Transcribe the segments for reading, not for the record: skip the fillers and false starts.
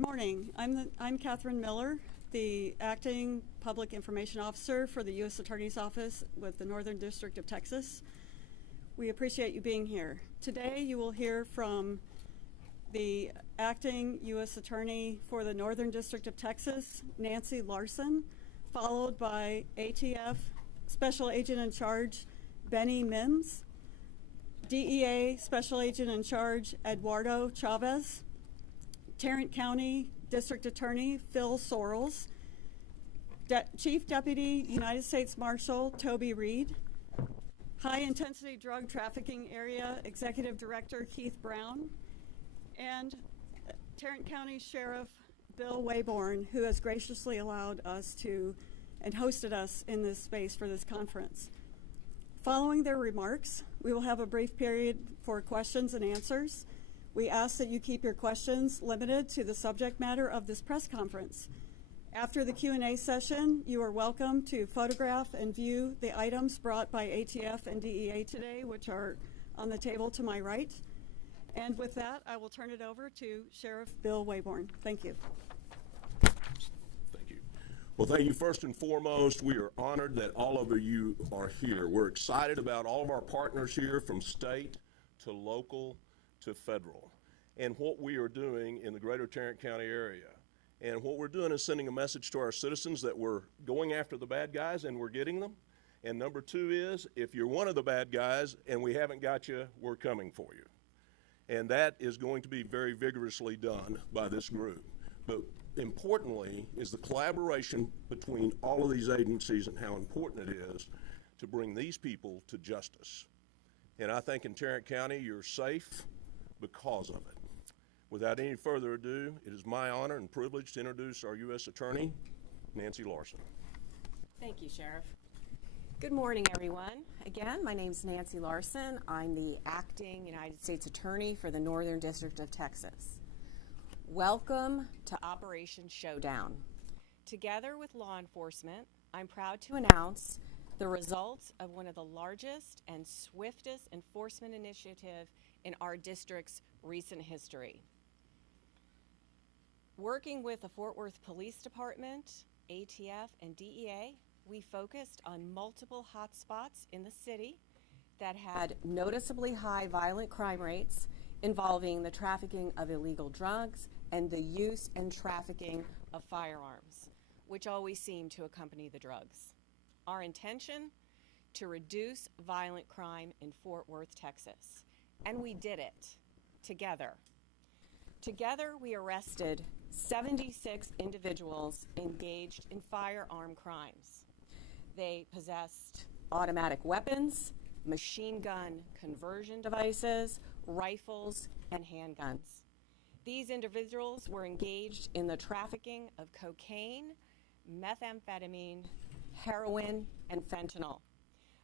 Good morning. I'm Catherine Miller, the Acting Public Information Officer for the U.S. Attorney's Office with the Northern District of Texas. We appreciate you being here. Today you will hear from the Acting U.S. Attorney for the Northern District of Texas, Nancy Larson, followed by ATF Special Agent in Charge, Benny Mims, DEA Special Agent in Charge, Eduardo Chavez, Tarrant County District Attorney, Phil Sorrells, Chief Deputy United States Marshal, Toby Reed, High Intensity Drug Trafficking Area Executive Director, Keith Brown, and Tarrant County Sheriff Bill Wayborn, who has graciously allowed us to and hosted us in this space for this conference. Following their remarks, we will have a brief period for questions and answers. We ask that you keep your questions limited to the subject matter of this press conference. After the Q&A session, you are welcome to photograph and view the items brought by ATF and DEA today, which are on the table to my right. And with that, I will turn it over to Sheriff Bill Wayborn. Thank you. Thank you. Well, thank you first and foremost. We are honored that all of you are here. We're excited about all of our partners here from state to local to federal, and what we are doing in the greater Tarrant County area. And what we're doing is sending a message to our citizens that we're going after the bad guys and we're getting them. And number two is, if you're one of the bad guys and we haven't got you, we're coming for you. And that is going to be very vigorously done by this group. But importantly is the collaboration between all of these agencies and how important it is to bring these people to justice. And I think in Tarrant County, you're safe because of it. Without any further ado, it is my honor and privilege to introduce our U.S. Attorney, Nancy Larson. Thank you, Sheriff. Good morning, everyone. Again, my name is Nancy Larson. I'm the Acting United States Attorney for the Northern District of Texas. Welcome to Operation Showdown. Together with law enforcement, I'm proud to announce the results of one of the largest and swiftest enforcement initiatives in our district's recent history. Working with the Fort Worth Police Department, ATF, and DEA, we focused on multiple hotspots in the city that had noticeably high violent crime rates involving the trafficking of illegal drugs and the use and trafficking of firearms, which always seem to accompany the drugs. Our intention? To reduce violent crime in Fort Worth, Texas. And we did it together. Together, we arrested 76 individuals engaged in firearm crimes. They possessed automatic weapons, machine gun conversion devices, rifles, and handguns. These individuals were engaged in the trafficking of cocaine, methamphetamine, heroin, and fentanyl.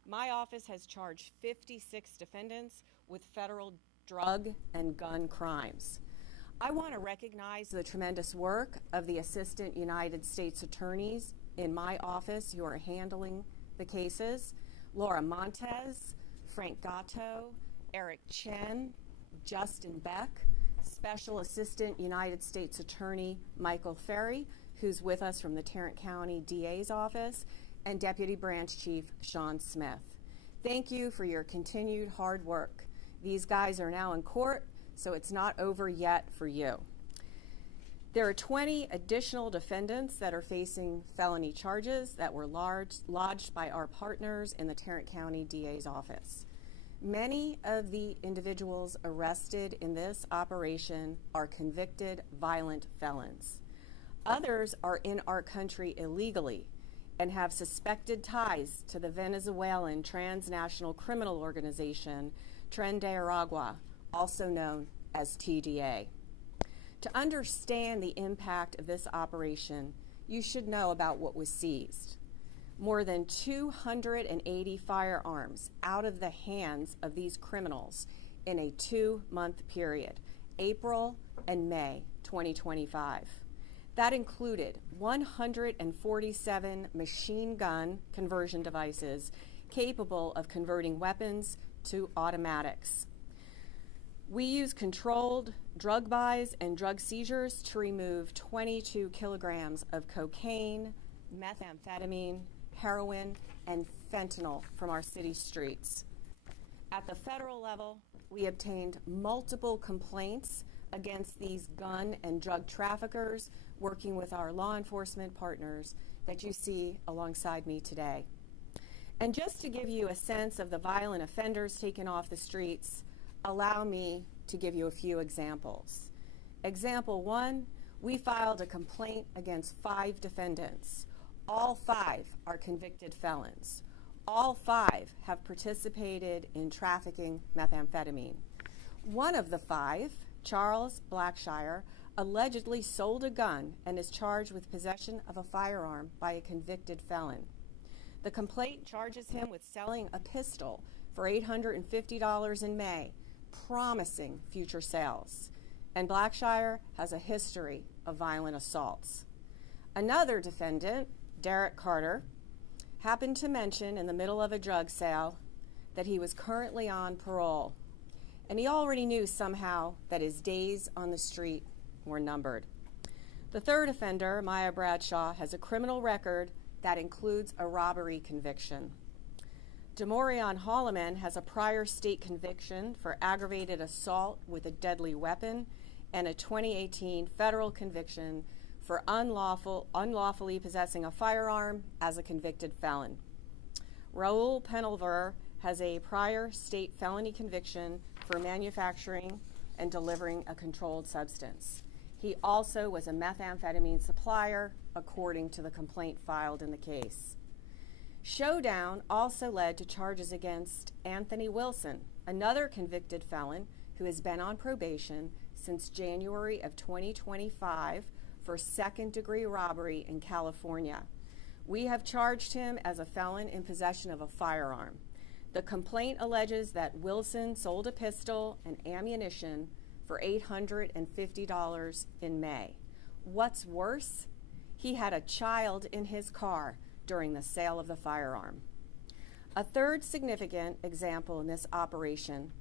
My office has charged 56 defendants with federal drug and gun crimes. I want to recognize the tremendous work of the Assistant United States Attorneys in my office who are handling the cases: Laura Montez, Frank Gatto, Eric Chen, Justin Beck, Special Assistant United States Attorney Michael Ferry, who's with us from the Tarrant County DA's office, and Deputy Branch Chief Sean Smith. Thank you for your continued hard work. These guys are now in court, so it's not over yet for you. There are 20 additional defendants that are facing felony charges that were lodged by our partners in the Tarrant County DA's office. Many of the individuals arrested in this operation are convicted violent felons. Others are in our country illegally and have suspected ties to the Venezuelan transnational criminal organization Tren de Aragua, also known as TDA. To understand the impact of this operation, you should know about what was seized. More than 280 firearms out of the hands of these criminals in a 2-month period, April and May 2025. That included 147 machine gun conversion devices capable of converting weapons to automatics. We use controlled drug buys and drug seizures to remove 22 kilograms of cocaine, methamphetamine, heroin, and fentanyl from our city streets. At the federal level, we obtained multiple complaints against these gun and drug traffickers, working with our law enforcement partners that you see alongside me today. And just to give you a sense of the violent offenders taken off the streets, allow me to give you a few examples. Example 1, we filed a complaint against 5 defendants. All 5 are convicted felons. All 5 have participated in trafficking methamphetamine. One of the 5, Charles Blackshire, allegedly sold a gun and is charged with possession of a firearm by a convicted felon. The complaint charges him with selling a pistol for $850 in May, promising future sales. And Blackshire has a history of violent assaults. Another defendant, Derek Carter, happened to mention in the middle of a drug sale that he was currently on parole. And he already knew somehow that his days on the street were numbered. The third offender, Maya Bradshaw, has a criminal record that includes a robbery conviction. Demorion Holloman has a prior state conviction for aggravated assault with a deadly weapon and a 2018 federal conviction for unlawfully possessing a firearm as a convicted felon. Raul Penalver has a prior state felony conviction for manufacturing and delivering a controlled substance. He also was a methamphetamine supplier, according to the complaint filed in the case. Showdown also led to charges against Anthony Wilson, another convicted felon who has been on probation since January of 2025 for second-degree robbery in California. We have charged him as a felon in possession of a firearm. The complaint alleges that Wilson sold a pistol and ammunition for $850 in May. What's worse, he had a child in his car during the sale of the firearm. A third significant example in this operation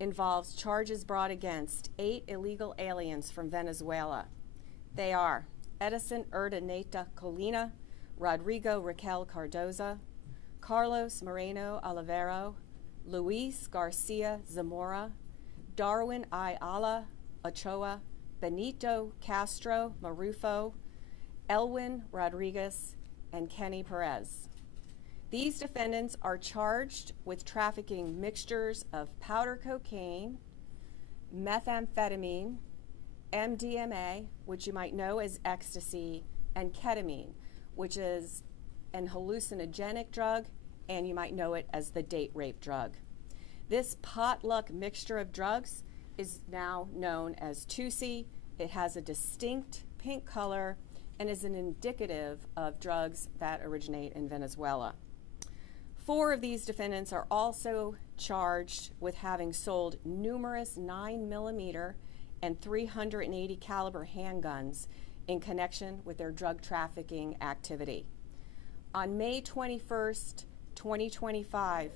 involves charges brought against 8 illegal aliens from Venezuela. They are Edison Urdaneta Colina, Rodrigo Raquel Cardoza, Carlos Moreno Olivero, Luis Garcia Zamora, Darwin Ayala Ochoa, Benito Castro Marufo, Elwin Rodriguez, and Kenny Perez. These defendants are charged with trafficking mixtures of powder cocaine, methamphetamine, MDMA, which you might know as ecstasy, and ketamine, which is an hallucinogenic drug, and you might know it as the date rape drug. This potluck mixture of drugs is now known as Tusi. It has a distinct pink color and is an indicative of drugs that originate in Venezuela. 4 of these defendants are also charged with having sold numerous 9mm and 380 caliber handguns in connection with their drug trafficking activity. On May 21st, 2025,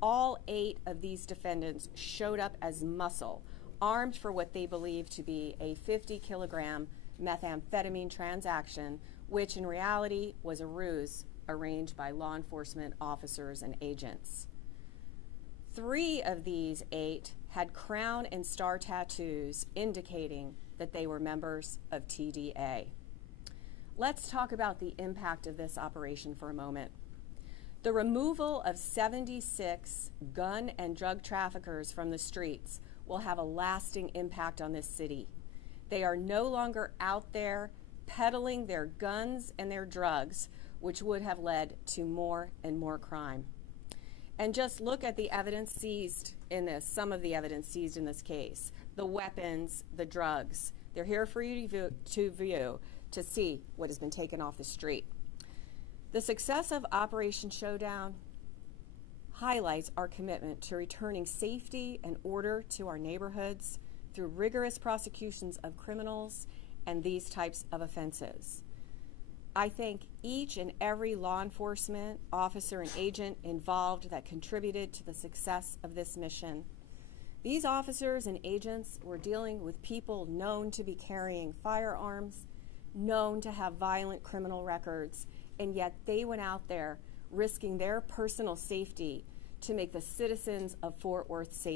all 8 of these defendants showed up as muscle, armed for what they believed to be a 50-kilogram methamphetamine transaction, which in reality was a ruse arranged by law enforcement officers and agents. 3 of these 8 had crown and star tattoos indicating that they were members of TDA. Let's talk about the impact of this operation for a moment. The removal of 76 gun and drug traffickers from the streets will have a lasting impact on this city. They are no longer out there peddling their guns and their drugs, which would have led to more and more crime. And just look at the evidence seized in this, some of the evidence seized in this case. The weapons, the drugs. They're here for you to view, to see what has been taken off the street. The success of Operation Showdown highlights our commitment to returning safety and order to our neighborhoods through rigorous prosecutions of criminals and these types of offenses. I thank each and every law enforcement officer and agent involved that contributed to the success of this mission. These officers and agents were dealing with people known to be carrying firearms, known to have violent criminal records, and yet they went out there risking their personal safety to make the citizens of Fort Worth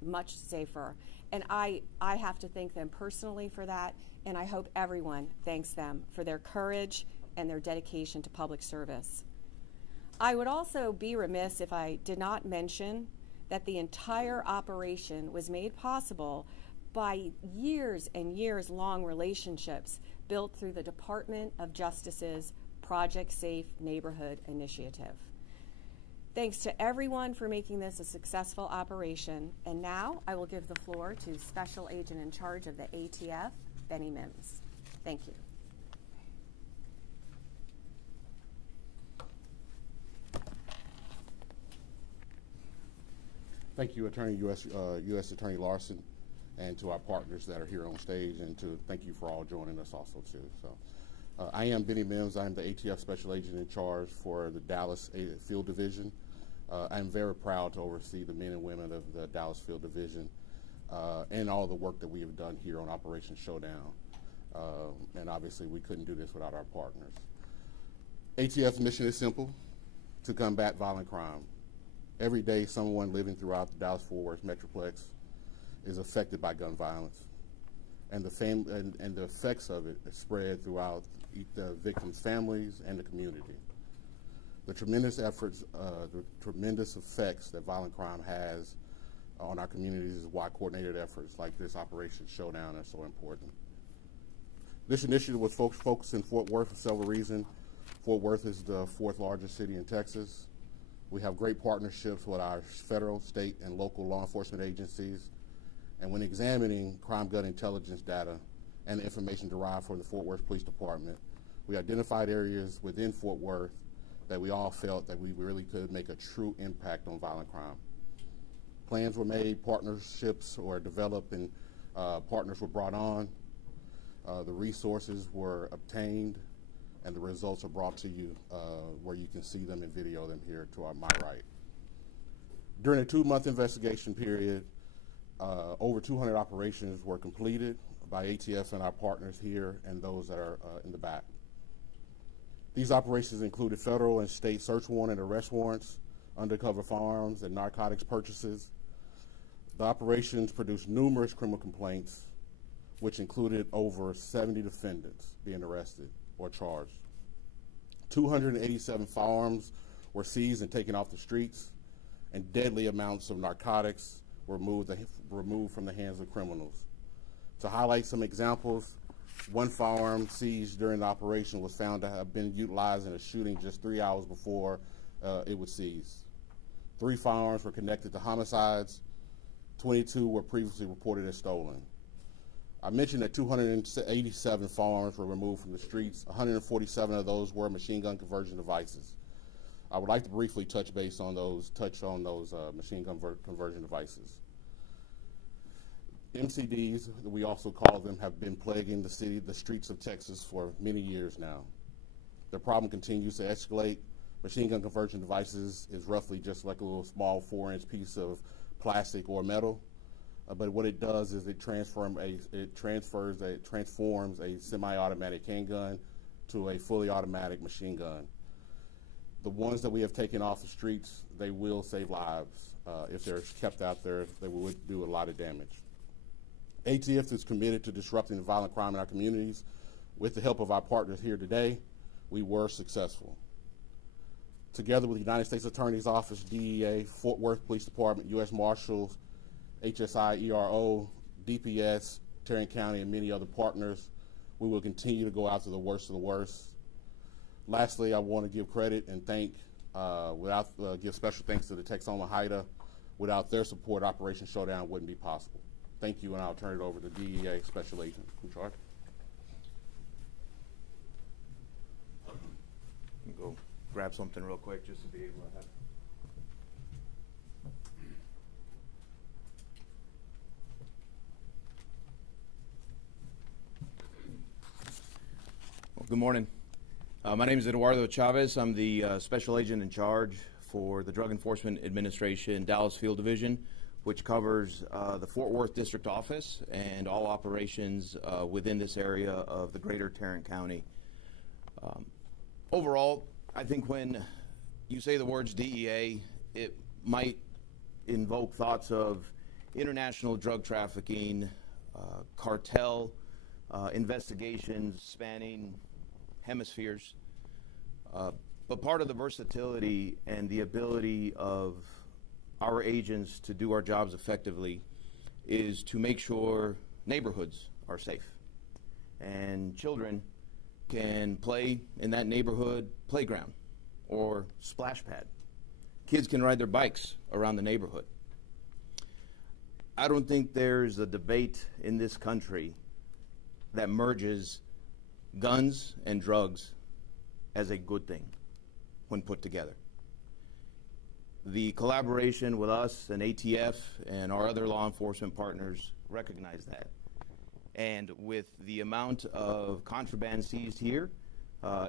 much safer. And I have to thank them personally for that, and I hope everyone thanks them for their courage and their dedication to public service. I would also be remiss if I did not mention that the entire operation was made possible by years and years long relationships built through the Department of Justice's Project Safe Neighborhood Initiative. Thanks to everyone for making this a successful operation. And now I will give the floor to Special Agent in charge of the ATF, Benny Mims. Thank you. Thank you, U.S. Attorney Larson, and to our partners that are here on stage, and to thank you for all joining us also too. So, I am Benny Mims. I am the ATF Special Agent in charge for the Dallas Field Division. I'm very proud to oversee the men and women of the Dallas Field Division and all the work that we have done here on Operation Showdown. And obviously, we couldn't do this without our partners. ATF's mission is simple: to combat violent crime. Every day, someone living throughout the Dallas-Fort Worth Metroplex is affected by gun violence, and the effects of it are spread throughout the victims' families and the community. The tremendous efforts, the tremendous effects that violent crime has on our communities is why coordinated efforts like this Operation Showdown are so important. This initiative was focused in Fort Worth for several reasons. Fort Worth is the fourth largest city in Texas. We have great partnerships with our federal, state, and local law enforcement agencies. And when examining crime gun intelligence data and the information derived from the Fort Worth Police Department, we identified areas within Fort Worth that we all felt that we really could make a true impact on violent crime. Plans were made, partnerships were developed, and partners were brought on. The resources were obtained, and the results are brought to you where you can see them and video them here to my right. During a 2-month investigation period, over 200 operations were completed by ATF and our partners here and those that are in the back. These operations included federal and state search warrant and arrest warrants, undercover firearms, and narcotics purchases. The operations produced numerous criminal complaints, which included over 70 defendants being arrested or charged. 287 firearms were seized and taken off the streets, and deadly amounts of narcotics were removed from the hands of criminals. To highlight some examples, one firearm seized during the operation was found to have been utilized in a shooting just 3 hours before it was seized. 3 firearms were connected to homicides. 22 were previously reported as stolen. I mentioned that 287 firearms were removed from the streets. 147 of those were machine gun conversion devices. I would like to briefly touch on those machine gun conversion devices. MCDs, we also call them, have been plaguing the streets of Texas for many years now. The problem continues to escalate. Machine gun conversion devices is roughly just like a little small 4-inch piece of plastic or metal. But what it does is it transforms a semi-automatic handgun to a fully automatic machine gun. The ones that we have taken off the streets, they will save lives. If they're kept out there, they would do a lot of damage. ATF is committed to disrupting the violent crime in our communities. With the help of our partners here today, we were successful. Together with the United States Attorney's Office, DEA, Fort Worth Police Department, U.S. Marshals, HSI, ERO, DPS, Tarrant County, and many other partners, we will continue to go after the worst of the worst. Lastly, I want to give credit and give special thanks to the Texoma HIDA. Without their support, Operation Showdown wouldn't be possible. Thank you, and I'll turn it over to DEA Special Agent in charge. Go grab something real quick just to be able to have. Well, good morning. My name is Eduardo Chavez. I'm the Special Agent in charge for the Drug Enforcement Administration Dallas Field Division. which covers the Fort Worth District Office and all operations within this area of the greater Tarrant County. Overall, I think when you say the words DEA, it might invoke thoughts of international drug trafficking, cartel investigations spanning hemispheres. But part of the versatility and the ability of our agents to do our jobs effectively is to make sure neighborhoods are safe and children can play in that neighborhood playground or splash pad. Kids can ride their bikes around the neighborhood. I don't think there's a debate in this country that merges guns and drugs as a good thing when put together. The collaboration with us and ATF and our other law enforcement partners recognize that. And with the amount of contraband seized here,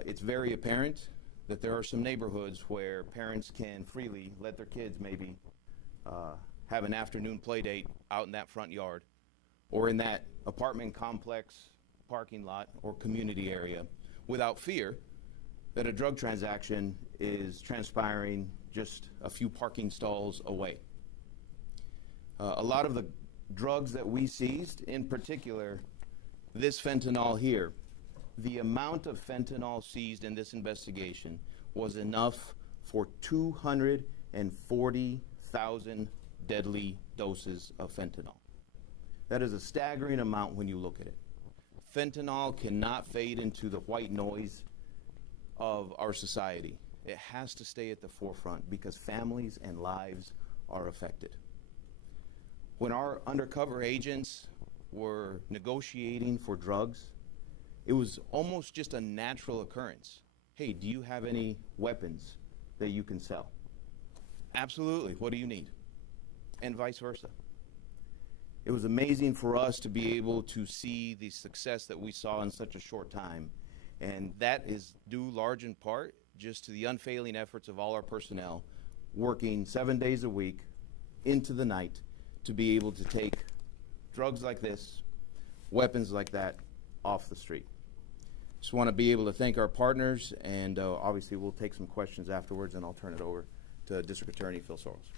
it's very apparent that there are some neighborhoods where parents can freely let their kids maybe have an afternoon play date out in that front yard or in that apartment complex parking lot or community area without fear that a drug transaction is transpiring just a few parking stalls away. A lot of the drugs that we seized, in particular this fentanyl here, the amount of fentanyl seized in this investigation was enough for 240,000 deadly doses of fentanyl. That is a staggering amount when you look at it. Fentanyl cannot fade into the white noise of our society. It has to stay at the forefront because families and lives are affected. When our undercover agents were negotiating for drugs, it was almost just a natural occurrence. Hey, do you have any weapons that you can sell? Absolutely. What do you need? And vice versa. It was amazing for us to be able to see the success that we saw in such a short time. And that is due large in part just to the unfailing efforts of all our personnel working 7 days a week into the night to be able to take drugs like this, weapons like that off the street. Just want to be able to thank our partners, and obviously we'll take some questions afterwards, and I'll turn it over to District Attorney Phil Sorrells.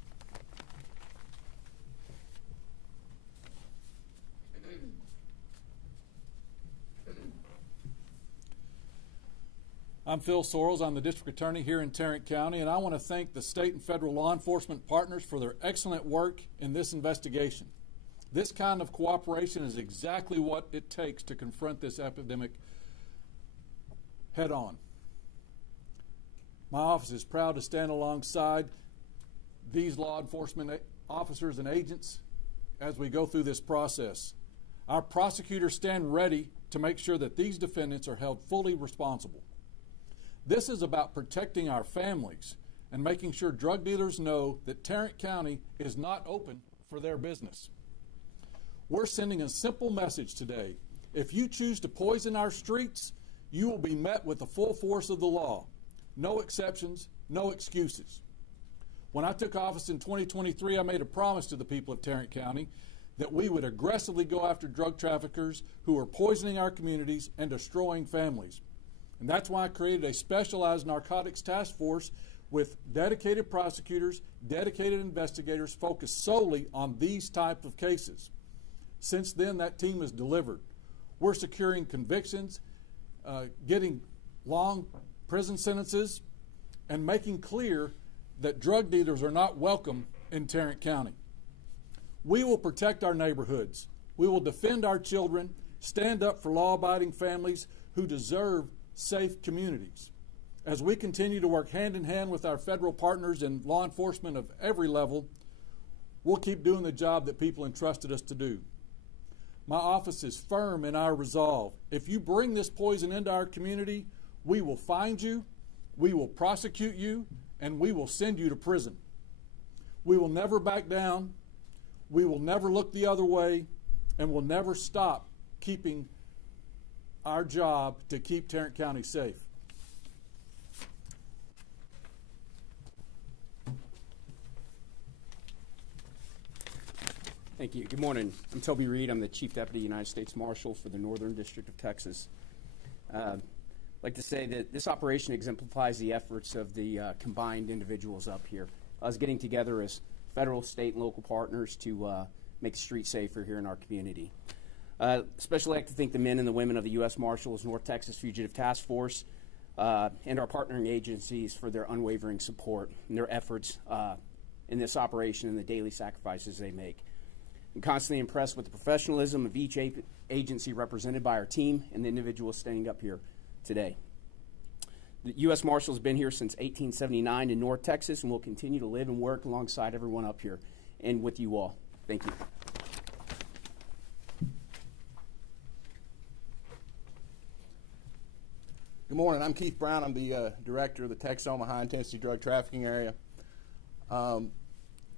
I'm Phil Sorrells. I'm the District Attorney here in Tarrant County, and I want to thank the state and federal law enforcement partners for their excellent work in this investigation. This kind of cooperation is exactly what it takes to confront this epidemic head on. My office is proud to stand alongside these law enforcement officers and agents as we go through this process. Our prosecutors stand ready to make sure that these defendants are held fully responsible. This is about protecting our families and making sure drug dealers know that Tarrant County is not open for their business. We're sending a simple message today. If you choose to poison our streets, you will be met with the full force of the law. No exceptions, no excuses. When I took office in 2023, I made a promise to the people of Tarrant County that we would aggressively go after drug traffickers who are poisoning our communities and destroying families. And that's why I created a specialized narcotics task force with dedicated prosecutors, dedicated investigators focused solely on these type of cases. Since then, that team has delivered. We're securing convictions, getting long prison sentences, and making clear that drug dealers are not welcome in Tarrant County. We will protect our neighborhoods. We will defend our children, stand up for law-abiding families who deserve safe communities. As we continue to work hand in hand with our federal partners and law enforcement of every level, we'll keep doing the job that people entrusted us to do. My office is firm in our resolve. If you bring this poison into our community, we will find you, we will prosecute you, and we will send you to prison. We will never back down, we will never look the other way, and we'll never stop keeping our job to keep Tarrant County safe. Thank you. Good morning. I'm Toby Reed. I'm the Chief Deputy United States Marshal for the Northern District of Texas. I'd like to say that this operation exemplifies the efforts of the combined individuals up here. Us getting together as federal, state, and local partners to make the streets safer here in our community. Especially like to thank the men and the women of the U.S. Marshals, North Texas Fugitive Task Force, and our partnering agencies for their unwavering support and their efforts in this operation and the daily sacrifices they make. I'm constantly impressed with the professionalism of each agency represented by our team and the individuals standing up here today. The U.S. Marshal has been here since 1879 in North Texas and will continue to live and work alongside everyone up here and with you all. Thank you. Good morning. I'm Keith Brown. I'm the director of the Texoma High Intensity Drug Trafficking Area.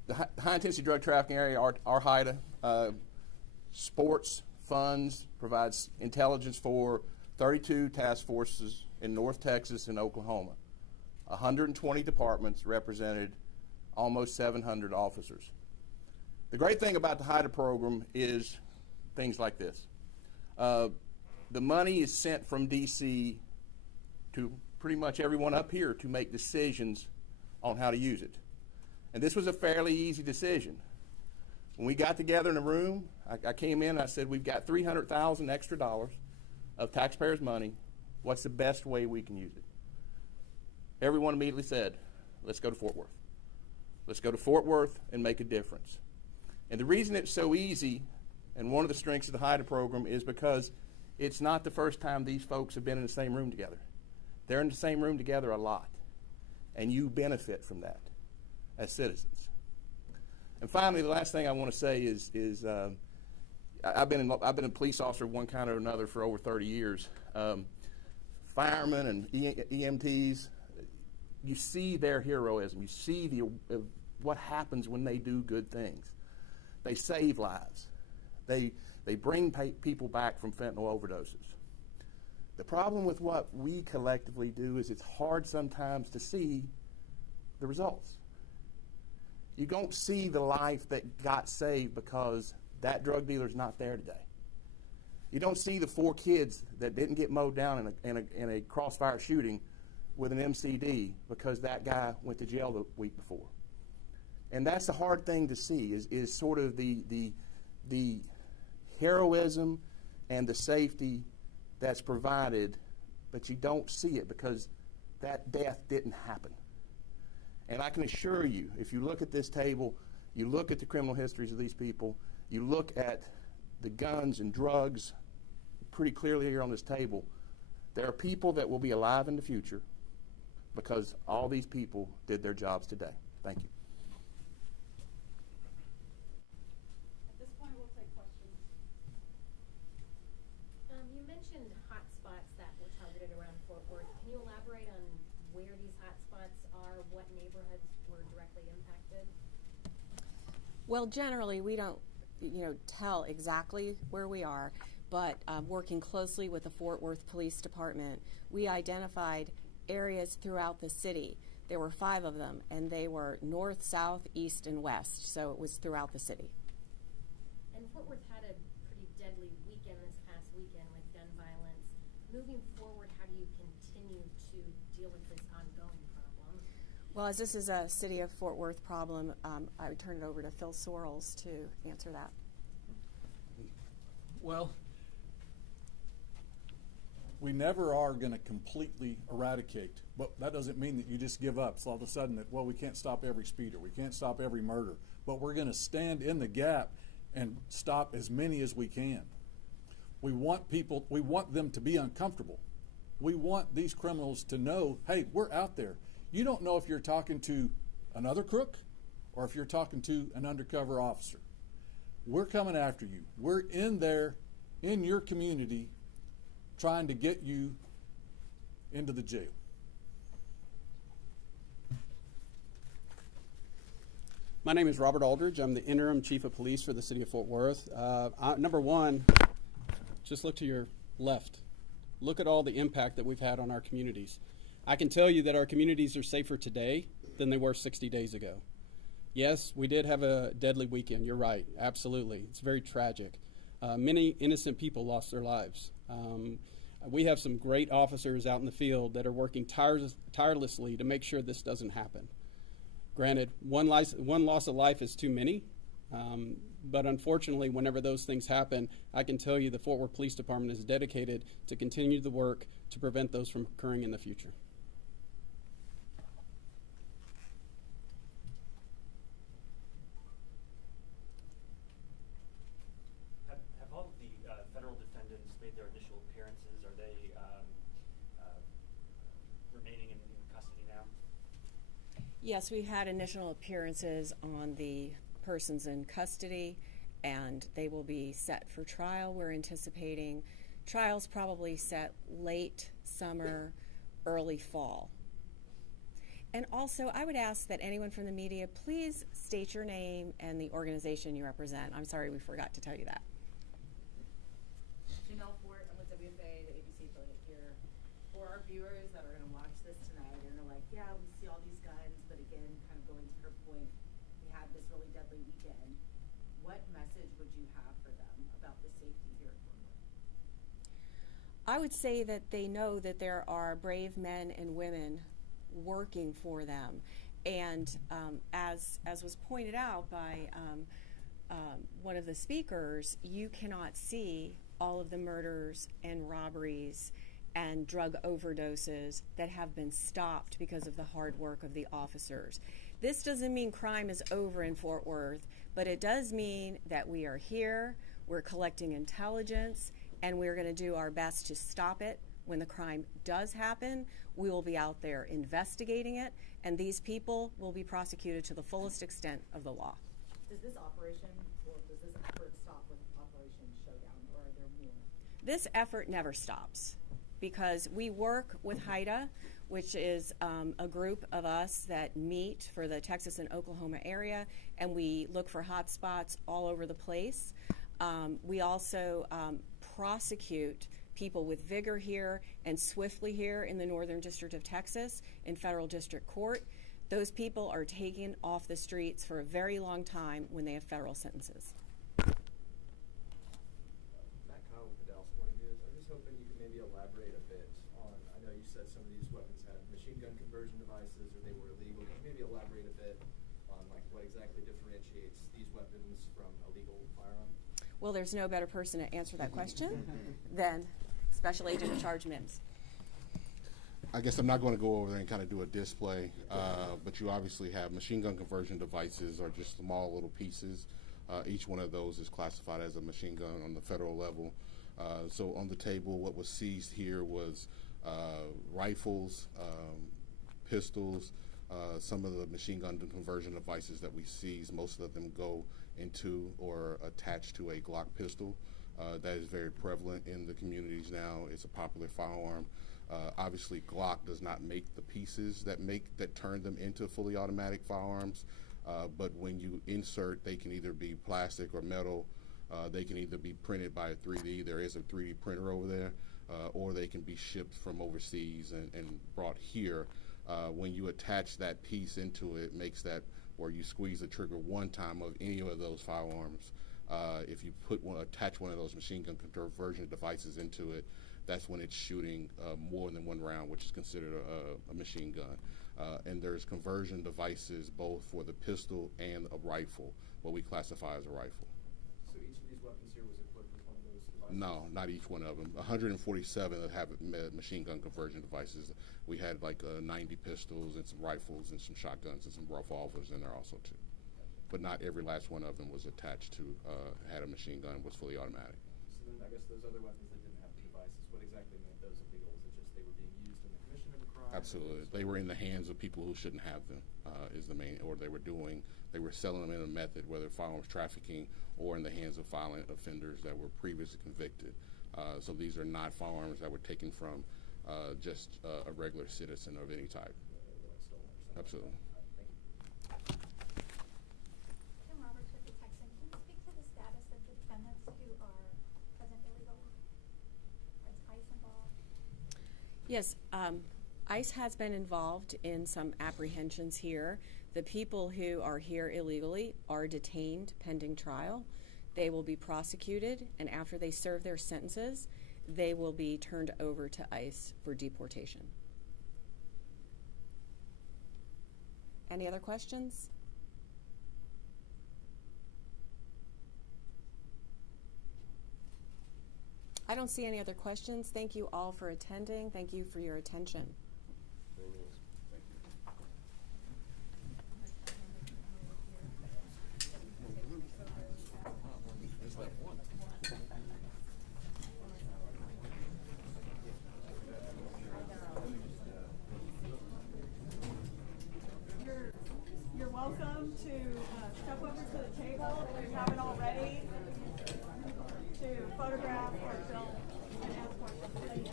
The high intensity drug trafficking area, our HIDA, sports, funds, provides intelligence for 32 task forces in North Texas and Oklahoma. 120 departments represented, almost 700 officers. The great thing about the HIDA program is things like this. The money is sent from D.C. to pretty much everyone up here to make decisions on how to use it. And this was a fairly easy decision. When we got together in a room, I came in and I said, we've got $300,000 extra dollars of taxpayers' money. What's the best way we can use it? Everyone immediately said, let's go to Fort Worth. Let's go to Fort Worth and make a difference. And the reason it's so easy, and one of the strengths of the HIDA program, is because it's not the first time these folks have been in the same room together. They're in the same room together a lot, and you benefit from that as citizens. And finally, the last thing I want to say is I've been a police officer of one kind or another for over 30 years. Firemen and EMTs, you see their heroism. You see what happens when they do good things. They save lives. They bring people back from fentanyl overdoses. The problem with what we collectively do is it's hard sometimes to see the results. You don't see the life that got saved because that drug dealer's not there today. You don't see the 4 kids that didn't get mowed down in a crossfire shooting with an MCD because that guy went to jail the week before. And that's the hard thing to see is sort of the heroism and the safety that's provided, but you don't see it because that death didn't happen. And I can assure you, if you look at this table, you look at the criminal histories of these people, you look at the guns and drugs pretty clearly here on this table, there are people that will be alive in the future because all these people did their jobs today. Thank you. At this point, we'll take questions. You mentioned hot spots that were targeted around Fort Worth. Can you elaborate on where these hot spots are, what neighborhoods were directly impacted? Well, generally, we don't, tell exactly where we are, but working closely with the Fort Worth Police Department, we identified areas throughout the city. There were 5 of them, and they were north, south, east, and west, so it was throughout the city. And Fort Worth had a pretty deadly weekend this past weekend with gun violence. Moving forward, how do you continue to deal with this ongoing problem? Well, as this is a City of Fort Worth problem, I would turn it over to Phil Sorrells to answer that. Well, we never are going to completely eradicate, but that doesn't mean that you just give up. So all of a sudden that, well, we can't stop every speeder, we can't stop every murder, but we're going to stand in the gap and stop as many as we can. We want them to be uncomfortable. We want these criminals to know, hey, we're out there. You don't know if you're talking to another crook or if you're talking to an undercover officer. We're coming after you. We're in there, in your community, trying to get you into the jail. My name is Robert Aldridge. I'm the interim chief of police for the city of Fort Worth. Number one, just look to your left. Look at all the impact that we've had on our communities. I can tell you that our communities are safer today than they were 60 days ago. Yes, we did have a deadly weekend. You're right. Absolutely. It's very tragic. Many innocent people lost their lives. We have some great officers out in the field that are working tirelessly to make sure this doesn't happen. Granted, one loss of life is too many, but unfortunately, whenever those things happen, I can tell you the Fort Worth Police Department is dedicated to continue the work to prevent those from occurring in the future. Have all of the federal defendants made their initial appearances? Are they remaining in custody now? Yes, we've had initial appearances on the persons in custody, and they will be set for trial. We're anticipating trials probably set late summer, early fall. And also, I would ask that anyone from the media please state your name and the organization you represent. I'm sorry we forgot to tell you that. Janelle Fort, I'm with WFA, the ABC affiliate here. For our viewers that are going to watch this tonight, they're going to like, yeah, we see all these guns, but again, kind of going to her point, we had this really deadly weekend. What message would you have for them about the safety here at Fort Worth? I would say that they know that there are brave men and women working for them. And as was pointed out by one of the speakers, you cannot see all of the murders and robberies and drug overdoses that have been stopped because of the hard work of the officers. This doesn't mean crime is over in Fort Worth, but it does mean that we are here, we're collecting intelligence, and we're going to do our best to stop it. When the crime does happen, we will be out there investigating it, and these people will be prosecuted to the fullest extent of the law. Does this operation, or does this effort stop with Operation Showdown, or are there more? This effort never stops because we work with HIDA, which is a group of us that meet for the Texas and Oklahoma area, and we look for hot spots all over the place. We also prosecute people with vigor here and swiftly here in the Northern District of Texas in federal district court. Those people are taken off the streets for a very long time when they have federal sentences. Matt Kyle with the Dallas Morning News. I'm just hoping you can maybe elaborate a bit on, I know you said some of these weapons had machine gun conversion devices or they were illegal. Can you maybe elaborate a bit on like what exactly differentiates these weapons from a legal firearm? Well, there's no better person to answer that question than Special Agent in Charge Mims. I guess I'm not going to go over there and kind of do a display, but you obviously have machine gun conversion devices are just small little pieces. Each one of those is classified as a machine gun on the federal level. So on the table, what was seized here was rifles, pistols, some of the machine gun conversion devices that we seized. Most of them go into or attached to a Glock pistol. That is very prevalent in the communities now. It's a popular firearm. Obviously, Glock does not make the pieces that turn them into fully automatic firearms, but when you insert, they can either be plastic or metal. They can either be printed by a 3D. There is a 3D printer over there, or they can be shipped from overseas and brought here. When you attach that piece into it, makes that where you squeeze the trigger one time of any of those firearms. If you attach one of those machine gun conversion devices into it, that's when it's shooting more than one round, which is considered a machine gun. And there's conversion devices both for the pistol and a rifle, what we classify as a rifle. So each of these weapons here was equipped with one of those devices? No, not each one of them. 147 that have machine gun conversion devices. We had like 90 pistols and some rifles and some shotguns and some revolvers in there also too. But not every last one of them was attached to, had a machine gun, was fully automatic. So then I guess those other weapons that didn't have the devices, what exactly made those illegal? Is it just they were being used in the commission of a crime? Absolutely. They were in the hands of people who shouldn't have them, is the main, or they were selling them in a method, whether firearms trafficking or in the hands of violent offenders that were previously convicted. So these are not firearms that were taken from just a regular citizen of any type. Absolutely. Yes, ICE has been involved in some apprehensions here. The people who are here illegally are detained pending trial. They will be prosecuted, and after they serve their sentences, they will be turned over to ICE for deportation. Any other questions? I don't see any other questions. Thank you all for attending. Thank you for your attention. You're welcome to step over to the table if you haven't already to photograph or film and ask questions.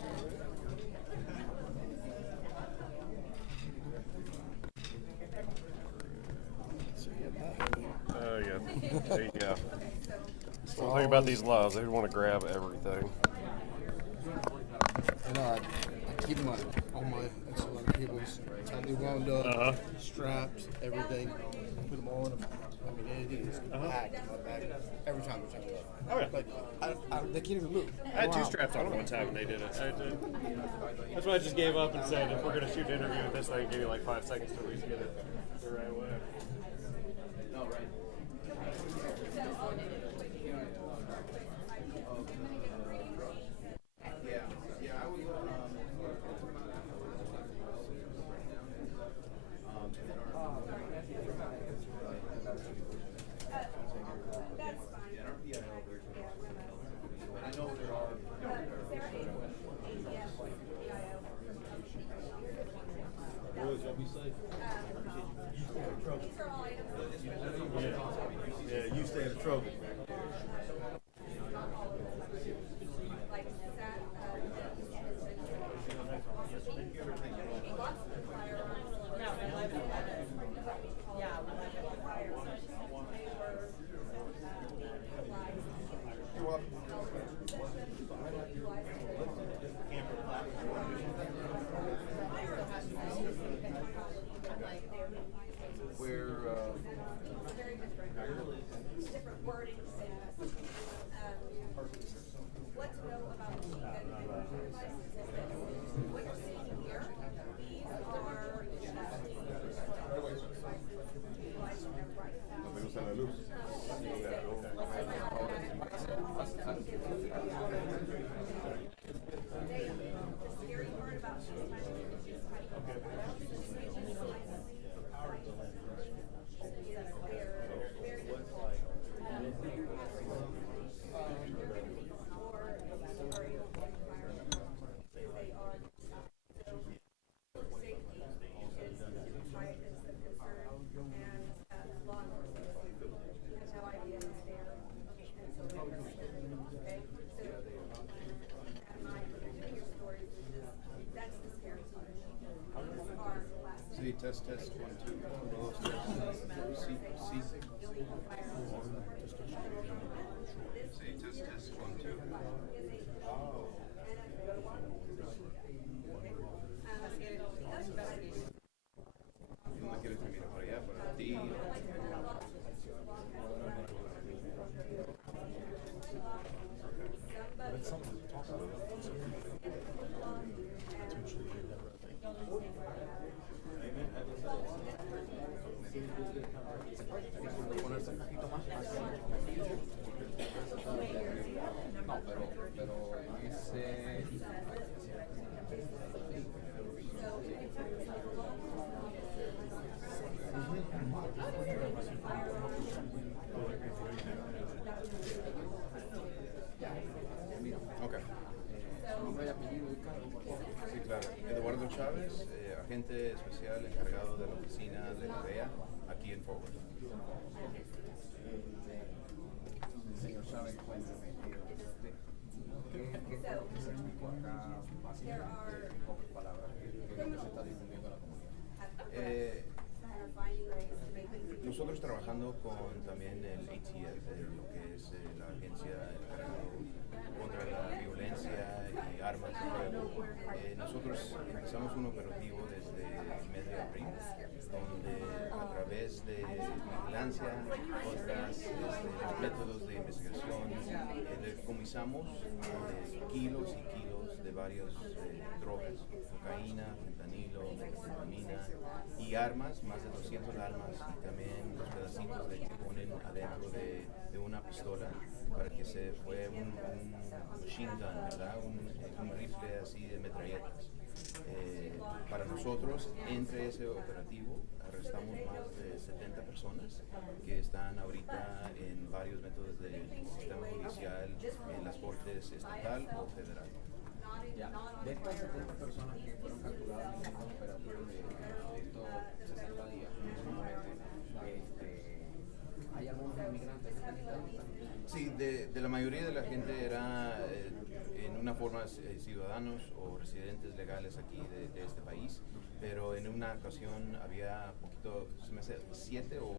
Oh, yeah. There you go. One thing about these laws, they want to grab everything. And I keep them on my cables tightly wound up, straps, everything. Put them all in them. I mean, anything is packed in my bag every time I check it out. Oh, yeah. Like, they can't even move. I had two straps on one time when they did it. That's why I just gave up and said, if we're going to shoot an interview with this thing, give you like 5 seconds to at least get it the right way. Yeah, you stay in the trouble. Test, 1, 2. Test, 1, 2. No quieres que mire para allá, para ti. Chávez, agente especial encargado de la oficina de la DEA aquí en Fort Worth. Señor Chávez, cuéntame, ¿qué está diciendo acá básicamente en pocas palabras? ¿Qué es lo que se está difundiendo a la comunidad? Nosotros trabajando con también el ATF, lo que es la agencia encargada contra la violencia y armas de fuego. Nosotros empezamos un operativo desde el mes de abril, donde a través de vigilancia, otras métodos de investigación, decomisamos kilos y kilos de varias drogas, cocaína, fentanilo, metanfetamina y armas, más de 200 armas, y también los pedacitos que ponen adentro de una pistola para que se fue un machine gun, ¿verdad? Un rifle así de metralletas. Para nosotros, entre ese operativo, arrestamos más de 70 personas que están ahorita en varios métodos del sistema judicial, en las cortes estatal o federal. De estas 70 personas que fueron capturadas en estos operativos de 160 días, ¿hay algunos inmigrantes que están? Sí, de la mayoría de la gente era en una forma ciudadanos o residentes legales aquí de este país, pero en una ocasión había poquito, se me hace 7 o